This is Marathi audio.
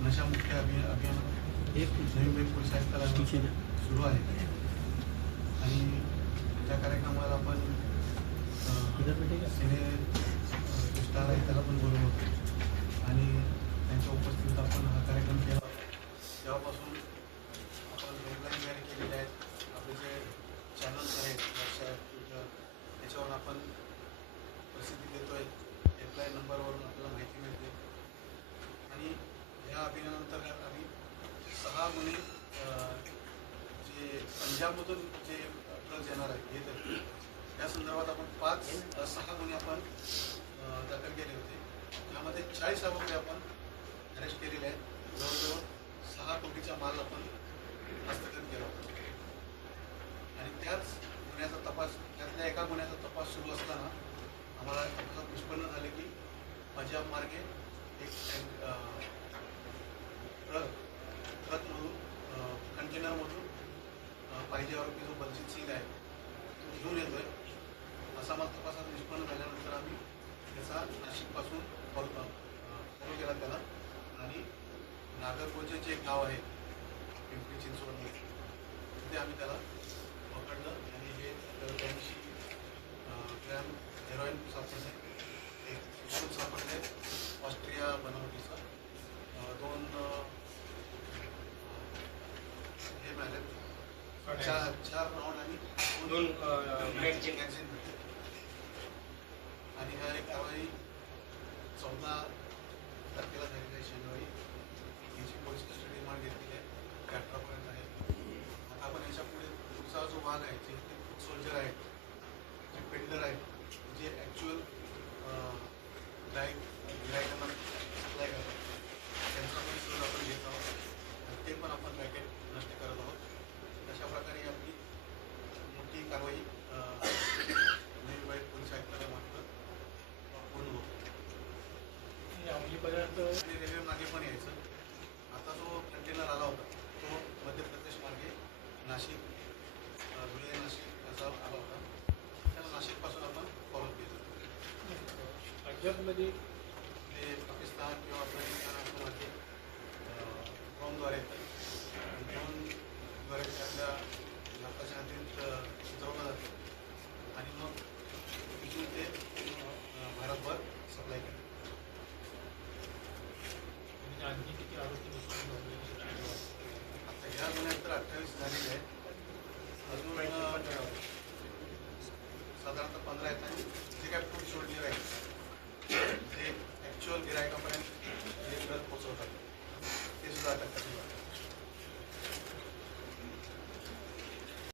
नशामुक्ती अभियान एक नवी पोलीस आयुक्तालयात सुरू आहे आणि त्या कार्यक्रमाला आपण स्टार आहे त्याला पण बोलवलं होतं आणि त्यांच्या उपस्थितीत आपण हा कार्यक्रम केला. तेव्हापासून आपण हेडलाईन तयारी केलेली आहेत. आपले जे चॅनल्स आहेत व्हॉट्सॲप ट्विटर याच्यावर आपण प्रसिद्धी देतो आहे. हेल्पलाईन नंबरवरून आपल्याला माहिती मिळते आणि ह्या अभियानांतर्गत आम्ही 6 गुन्हे जे पंजाबमधून जे ड्रग्ज येणार आहे येत आहे त्या संदर्भात आपण 6 गुन्हे आपण दाखल केले होते. यामध्ये 40 आरोपी आपण अरेस्ट केलेले आहेत. जवळजवळ 6 कोटीचा माल आपण हस्तगत केला होता आणि त्याच गुन्ह्याचा तपास त्यातल्या एका गुन्ह्याचा तपास सुरू असताना आम्हाला तपासात निष्पन्न झाले की पंजाब मार्गे एक ट्रकमधून कंटेनरमधून पाहिजे आरोपी जो बलजीत सिंग आहे तो घेऊन येतो आहे. असा मला तपासात निष्पन्न झाल्यानंतर आम्ही त्याचा नाशिकपासून फॉलो केला त्याला आणि नागरकोचे जे गाव आहे पिंपरी चिंचवडमध्ये तिथे आम्ही त्याला पकडलं आणि हे 83 ग्रॅम हेरोईन सापडले. एक शूज सापडले ऑस्ट्रिया बनावटीचा. 2 हे मिळाले 4 राऊंड आणि 2 मॅगझिन भेटले आणि ह्या एक कारवाई 14 तारखेला झालेली आहे शनिवारी. याची पोलीस कस्टडी रिमांड घेतलेली आहे. ते 18पर्यंत आहे. आता आपण याच्या पुढे पुढचा जो भाग आहे जे फूड सोल्जर आहेत जे पेंडर आहेत जे ॲक्च्युअल गिरायकांना सप्लाय करतात त्यांचा पण शोध आपण घेत आहोत आणि ते पण आपण पॅकेट नष्ट करत आहोत. अशा प्रकारे आपली मोठी कारवाई नवी पोलीस आयुक्तालयामार्फत पूर्ण होतो. अंमली पदार्थ आणि रेल्वे मार्गे पण यायचं. आता जो कंटेनर आला होता तो मध्य प्रदेश मार्गे नाशिक धुळे नाशिक याचा आला होता. त्याला नाशिकपासून आपण फॉलो केलं. पंजाबमध्ये